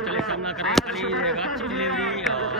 चले सामना करें खलील, अच्छी डिलीवरी और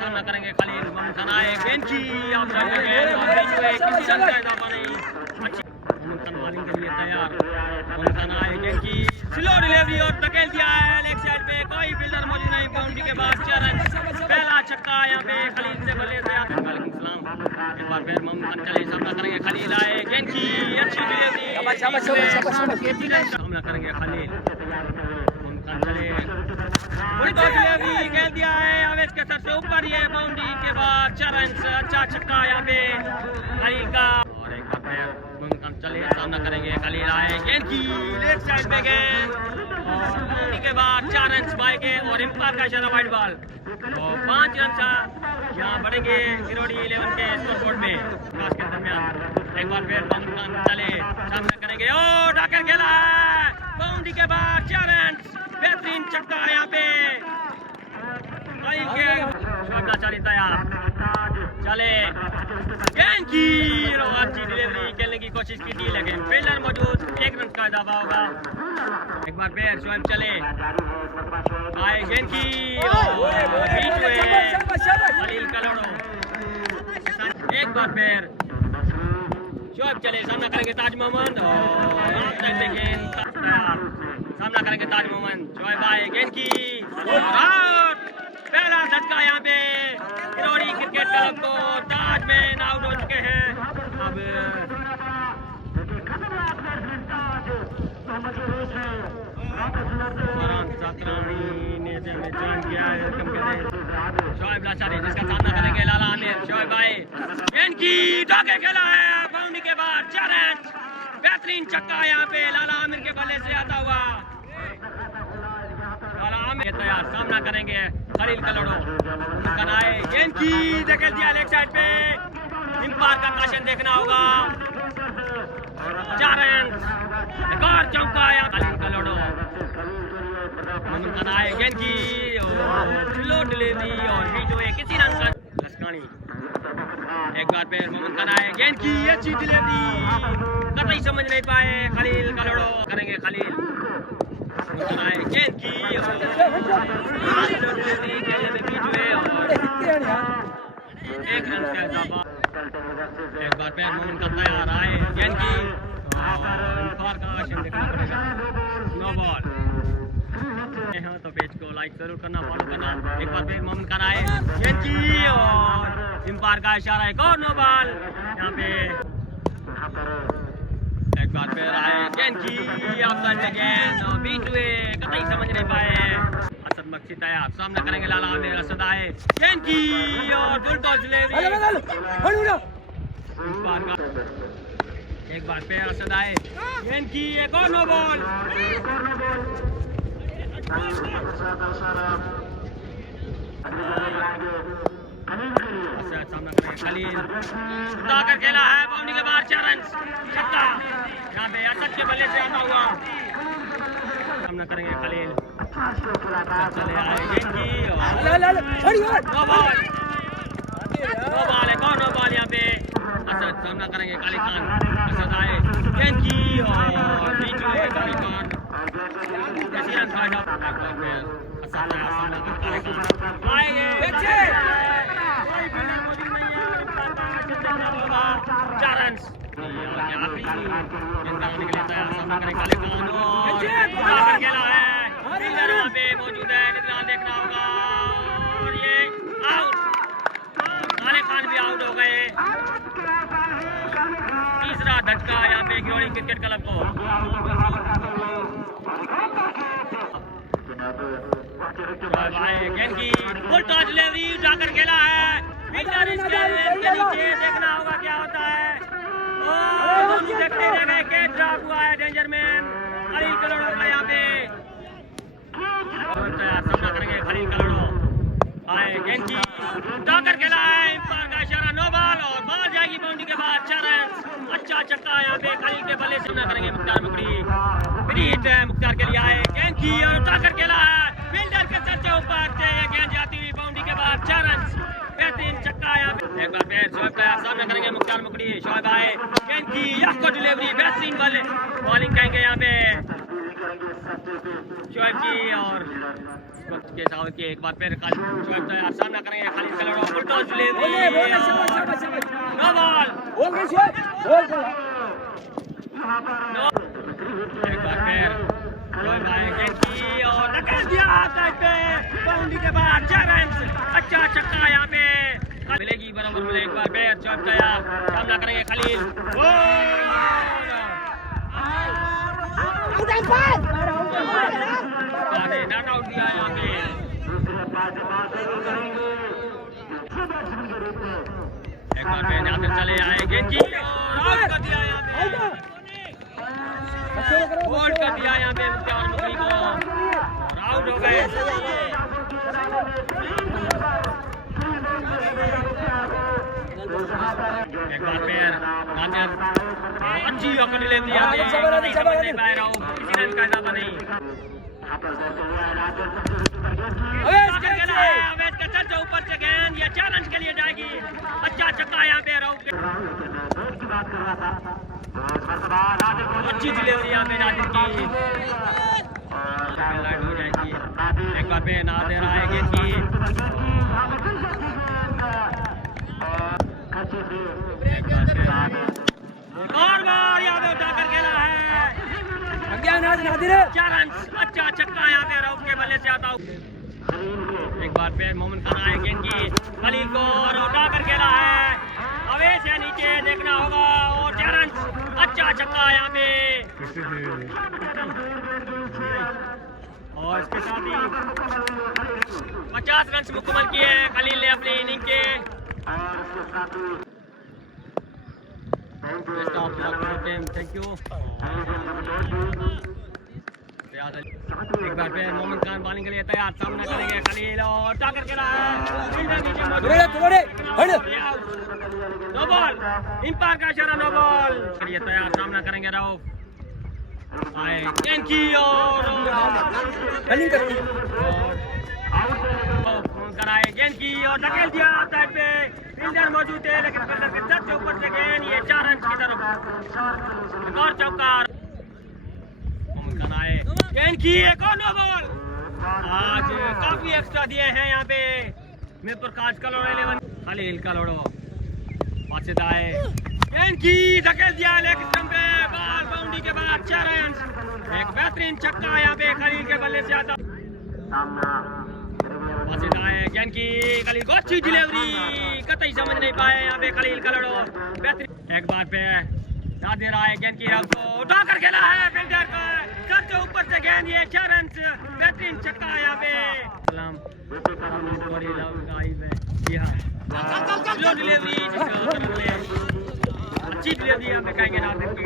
सामना करेंगे खलील। मोहम्मद खान आए गेंद की किसी रन का इजाफा नहीं। अच्छी मोहम्मद खान बॉलिंग के लिए तैयार। मोहम्मद खान आए गेंद की स्लो डिलीवरी और धकेल दिया है लेग साइड पे, कोई फील्डर मौजूद नहीं। बाउंड्री के बाद 4 रन, पहला छक्का यहाँ पे खलील से बल्ले से। वालेकुम सलाम। एक बार फिर मोहम्मद खान चले सामना करेंगे खलील आए गेंद की अच्छी डिलीवरी, सामना करेंगे खलील। मोहम्मद खान चले बड़ी डिलीवरी कह दिया है आवेश के सर से ऊपर, ये बाउंड्री के बाद 4 रन, अच्छा छक्का यहाँ पे खलील का। और एक बार फिर मोहम्मद खान चले सामना करेंगे खलील आए गेंद की लेग साइड पे गेंद और बाउंड्री के बाद 4 रन पाएंगे और एम्पायर का इशारा वाइड बॉल और 5 रन यहाँ बढ़ेंगे किरोड़ी 11 के स्कोर बोर्ड में। खास के दरमियान एक बार फिर मोहम्मद खान चले सामना करेंगे और डाकर खेला है बाउंड्री के बाद 4 रन, बेहतरीन छक्का यहाँ पे शोभाचारी तैयार। चले गेंद की अच्छी डिलीवरी खेलने की कोशिश की थी लेकिन फील्डर मौजूद, 1 रन का इजाफा होगा। एक बार फिर शोएब चले आए गेंद की बीच में खलील कलोड़ो। एक बार फिर शोएब चले सामना करेंगे ताज मोहम्मद और सामना करेंगे ताज मोहम्मद। शोएब आए गेंद की पहला झटका यहाँ पे किरोड़ी क्रिकेट क्लब को, ताज में आउट हो चुके हैं। अब शोएब लाचारी जिसका सामना करेंगे लाला आमिर। शोएब आए गेंद की डॉके खेला है बाउंड्री के बाद 4 रन, बेहतरीन छक्का यहाँ पे लाला आमिर के बल्ले से आता हुआ। लाला आमिर तैयार सामना करेंगे खलील कलोड़ो। आए गेंद की धकेल दिया लेग साइड पे, एम्पायर का काशन देखना होगा। 4 रन, एक और चौका आया खलील कलोड़ो। मोहम्मद खान आए गेंद की स्लो डिलीवरी और बीच में किसी रन का लस्कानी। एक बार फिर मोहम्मद खान आए गेंद की अच्छी डिलीवरी, कतई समझ नहीं पाए खलील कलोड़ो। करेंगे खलील आए गेंद की डिलीवरी खेलने में बीच में और 1 रन का इजाफा। एक बार फिर मोहम्मद खान तैयार आए गेंद की एम्पायर का काशन देखना पड़ेगा। No ball. तो पेज को लाइक जरूर करना, फॉलो करना। एक बार फिर मोहम्मद खान आए गेंद की और एम्पायर का इशारा, एक और नो बॉल यहाँ पे। एक बार फिर आए गेंद की गेंद और बीच में कतई समझ नहीं पाए असद मक्सी तैयार सामना करेंगे लाला आमिर। असद आए गेंद की और बुलडॉग डिलीवरी, एक बार फिर असद आए गेंद की एक और नो बॉल। सामना करेंगे खलील, उठाकर खेला है बाउंड्री के बाहर 4 रन, छक्का यहाँ पे असद के बल्ले से आता हुआ। सामना करेंगे खलील, चले आए गेंद की नो बॉल, एक और नो बॉल यहाँ पे। असद सामना करेंगे काली खान। असद आए गेंद की और बीच में काली खान किसी रन का इजाफा। मौजूद है देखना होगा और ये आउट, काले खान भी आउट हो गए। तीसरा झटका यहाँ पे किरोड़ी क्रिकेट क्लब को। गेंद की फुल टॉस डिलीवरी उठाकर खेला है, फील्डर इसके नीचे देखना होगा क्या होता है। दोनों देखते रह गए, कैच ड्रॉप हुआ है डेंजर मैन खलील कलोड़ो का यहाँ पे। सामना करेंगे खलील कलोड़ो। आए गेंद की उठाकर खेला है, एम्पायर का इशारा, नो बॉल और बॉल जाएगी बाउंड्री के बाद 4 रन, अच्छा छक्का यहाँ पे खलील के बल्ले। सामना करेंगे मुख्तार मुकरी, फ्री हिट है मुख्तार के लिए। आए गेंद की और उठाकर खेला है, फील्डर सामना करेंगे मुख्तार मुकड़ी। शोएब आए गेंद की यह डिलीवरी बेहतरीन बॉलिंग कहेंगे यहाँ पे शोएब की और के साथ के एक बार फिर शोएब तैयार सामना करेंगे खालिद का लड़ाई बुलडोज डिलीवरी नो बॉल एक बार फिर शोएब आए गेंद की और नकल दिया साइड पे बाउंड्री के बाद 4 रन अच्छा छक्का यहाँ पे मिलेगी बराबर में एक बार फिर शोएब तैयार सामना करेंगे खलील नॉट आउट दिया यहाँ पे एक बार फिर नादिर चले आए गेंद की आउट कर दिया यहाँ पे आउट कर दिया यहाँ पे मुख्तार मुकड़ी को और आउट हो गए एक बार फिर नादिर अच्छी डिलीवरी आती है नहीं पाए रहा हूँ किसी रन का इजाफा नहीं अवैध का चलते ऊपर से गेंद ये 4 रन के लिए जाएगी अच्छा छक्का यहाँ पे राउट अच्छी डिलीवरी यहाँ पे नादिर की लाइट हो जाएगी एक बार पे नादिर आएगी की एक और बार यहाँ पे उठा कर खेला है 4 रन अच्छा छक्का यहाँ पे राउट के बल्ले से आता हूँ एक बार पे मोमिन खान आए गेंद की खलील को और उठा कर खेला है अवेश है नीचे देखना होगा और 4 रन अच्छा छक्का यहाँ पे और इसके साथ ही 50 रन मुकम्मल किए खलील ने अपनी इनिंग के थैंक यू एक बार फिर मोमिन खान बॉलिंग के लिए तैयार सामना करेंगे खलील और टाकर के रहा है नो बॉल इंपायर का इशारा नो बॉल ये तैयार सामना करेंगे रऊफ आए गेंद की और कराए गेंद की और धकेल दिया साइड पे फील्डर मौजूद है लेकिन फील्डर के सर से ऊपर से गेंद ये 4 रन की तरफ एक और चौका आए गेंद की एक और नो बॉल आज काफी एक्स्ट्रा दिए हैं यहाँ पे मैं प्रकाश कलोड़ो 11 खलील कलोड़ो पास आए गेंद की धकेल दिया लेग स्टंप पे बॉल बाउंड्री के बाद 4 रन एक बेहतरीन छक्का यहाँ पे खलील के बल्ले से आता आए गेंद की खलील को अच्छी डिलीवरी कतई समझ नहीं पाए यहाँ पे खलील कलोड़ो बेहतरीन एक बार पे नादिर आए गेंद की राव को उठा कर खेला है फील्डर का सर के ऊपर से गेंद ये 4 रन बेहतरीन छक्का यहाँ पे अच्छी डिलीवरी यहाँ पे कहेंगे नादिर की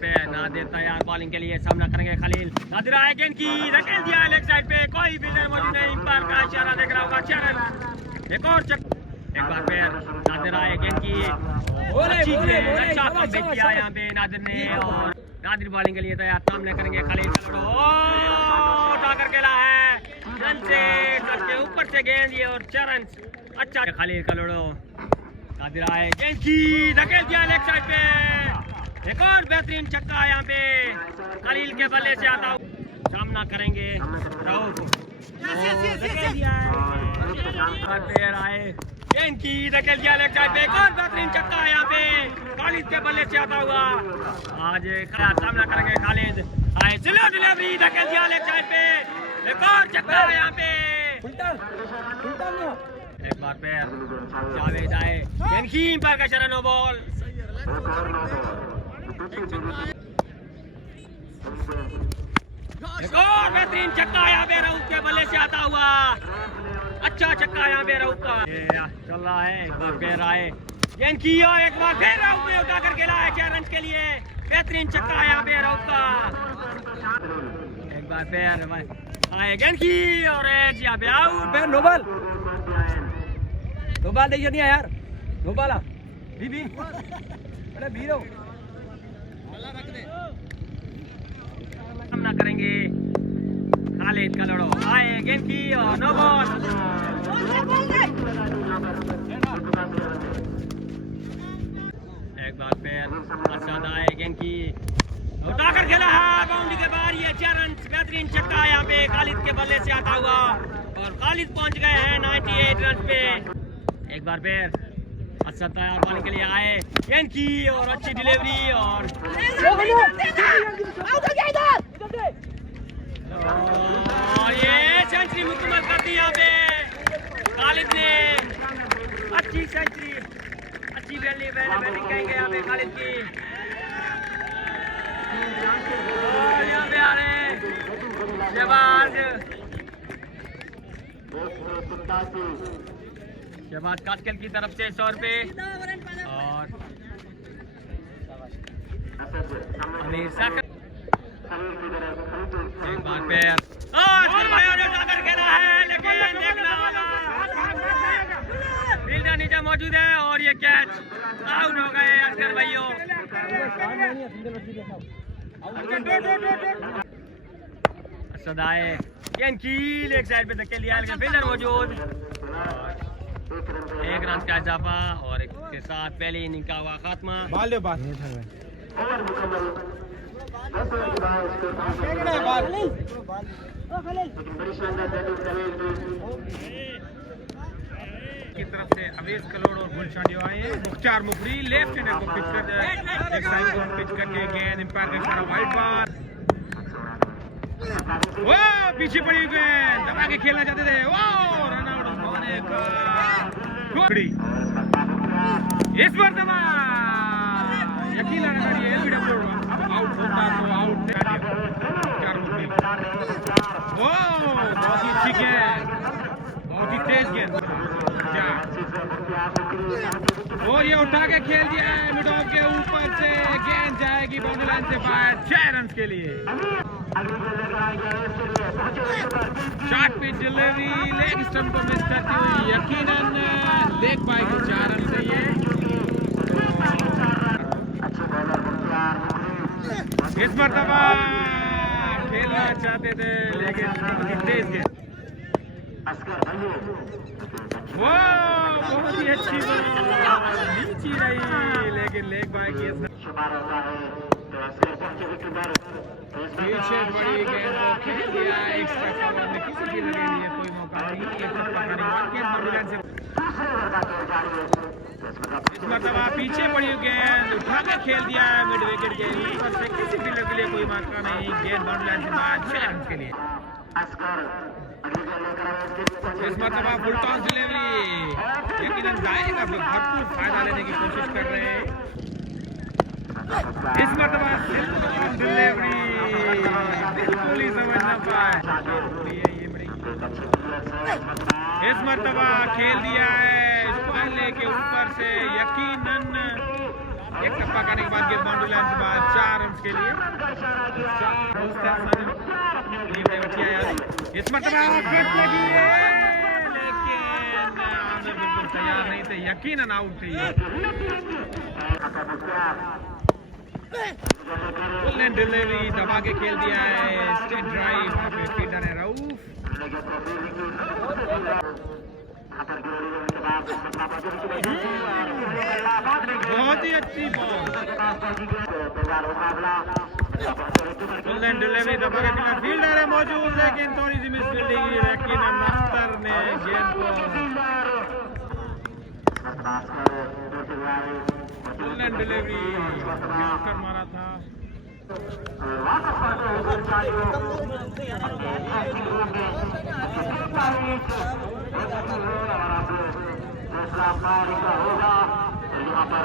पे नादिर तैयार बॉलिंग के लिए सामना करेंगे खलील नादिर आए गेंद की धकेल दिया लेग साइड पे कोई फील्डर मौजूद नहीं अंपायर का इशारा देख रहा होगा 4 रन एक और एक बार फिर नादिर आए गेंद की अच्छी अच्छा कॉम्बैक किया यहाँ पे नादिर ने और नादिर बॉलिंग के लिए तैयार सामने करेंगे खलील उठा कर खेला है रन से सर के ऊपर से गेंद ये और 4 रन अच्छा खलील कलोड़ो नादिर आए गेंद की धकेल दिया लेग साइड पे एक और बेहतरीन छक्का यहाँ पे खलील के बल्ले से आता हूँ सामना करेंगे रऊफ धकेल दिया आए गेंद की धकेल दिया लेग साइड पे एक और बेहतरीन छक्का यहाँ पे खालिद के बल्ले से आता हुआ आज सामना करेंगे खालिद आए स्लो डिलीवरी धकेल दिया लेग साइड पे एक और छक्का यहाँ पे एक बार फिर जावेद आए गेंद की अंपायर का इशारा नो बॉल एक और बेहतरीन छक्का यहाँ पे रऊफ के बल्ले से आता हुआ अच्छा छक्का यहाँ पे रऊफ का चल रहा है एक बार फिर आए गेंद की और एक बार फिर रऊफ ने उठा कर खेला है 4 रन के लिए बेहतरीन छक्का यहाँ पे रऊफ का एक बार फिर आए गेंद की और यहाँ पे आउट नो बॉल नहीं है यार नो बॉल भी अरे भी रहो सामना करेंगे खालिद कलोड़ो आए गेंद की और नो बॉल एक बार फिर असद आए गेंद की उठाकर खेला है बाउंड्री के बाहर। ये 4 रन बेहतरीन छक्का यहाँ पे खालिद के बल्ले से आता हुआ और खालिद पहुंच गए हैं 98 रन पे। एक बार फिर असद तैयार होने के लिए आए गेंद की और अच्छी डिलीवरी और ये सेंचुरी मुकम्मल कर दी यहाँ पे खालिद ने। अच्छी सेंचुरी, अच्छी बैटिंग कहेंगे यहाँ पे खालिद की। यहाँ पे आ रहे हैं शहबाज काटकल की तरफ से 100 रुपए और अमीर साकर एक बार फिर खेला है लेकिन देखना होगा फील्डर नीचे मौजूद है और ये कैच आउट हो गए असगर भाइयों। असद आए गेंद की लेग साइड पे धक्के लिया लेकिन फील्डर मौजूद। 1 रन का इजाफा और इसके साथ पहली इनिंग का हुआ खात्मा। की तरफ से अवेश कलोड़ और गुलशन जो आए मुख्तार मुफरी लेफ्ट हैंडर को पिच कर एक साइड को पिच करके गेंद एम्पायर का इशारा वाइड बार। वो पीछे पड़ी गेंद दबा के खेलना चाहते थे वो रन आउट होने का इस बार दबा यकीन लगा ये एलबीडब्ल्यू आउट होता तो आउट मुख्तार मुफरी। वो बहुत ही अच्छी गेंद, बहुत ही तेज गेंद और ये उठा के खेल दिया है मिड ऑफ के ऊपर से। गेंद जाएगी बाउंड्री लाइन से बाहर 6 रन के लिए। शॉट पे डिलीवरी लेग स्टंप को मिस करती हुई यकीनन लेग पाएगी 4 रन से ये। इस मरतबा खेलना चाहते थे लेकिन तेज गेंद वो बहुत ही अच्छी नीची रही लेकिन लेग बाय की पीछे बड़ी गेंद को खेल दिया एक्स्ट्रा कवर में किसी की लगे नहीं है कोई मौका नहीं। इस मरतबा पीछे पड़ी गेंद उठा के खेल दिया है मिड विकेट के ऊपर से किसी फील्डर के लिए कोई मौका नहीं। गेंद बाउंड्री लाइन से बाहर 6 रन के लिए। इस मरतबा फुल टॉस डिलीवरी यकीनन जाएगा भरपूर फायदा लेने की कोशिश कर रहे हैं। इस मरतबा डिलीवरी बिल्कुल ही समझ ना पाए इस मरतबा खेल दिया है स्क्वायर के ऊपर से यकीनन एक टप्पा करने के बाद गेंद बाउंड्री लाइन से बाहर 4 रन के लिए। इस मरतबा लगी है लेकिन आमिर बिल्कुल तैयार नहीं थे यकीनन आउट थे। फुल एंड डिलीवरी दबा के खेल दिया है स्ट्रेट ड्राइव वहां पे फील्डर है रऊफ। बहुत ही अच्छी बॉल फुल एंड डिलीवरी दबा के खेला फील्डर है मौजूद लेकिन थोड़ी सी मिस फील्डिंग यकीनन अख्तर ने गेंद को फुल एंड डिलीवरी कर मारा था। होगा यहाँ पर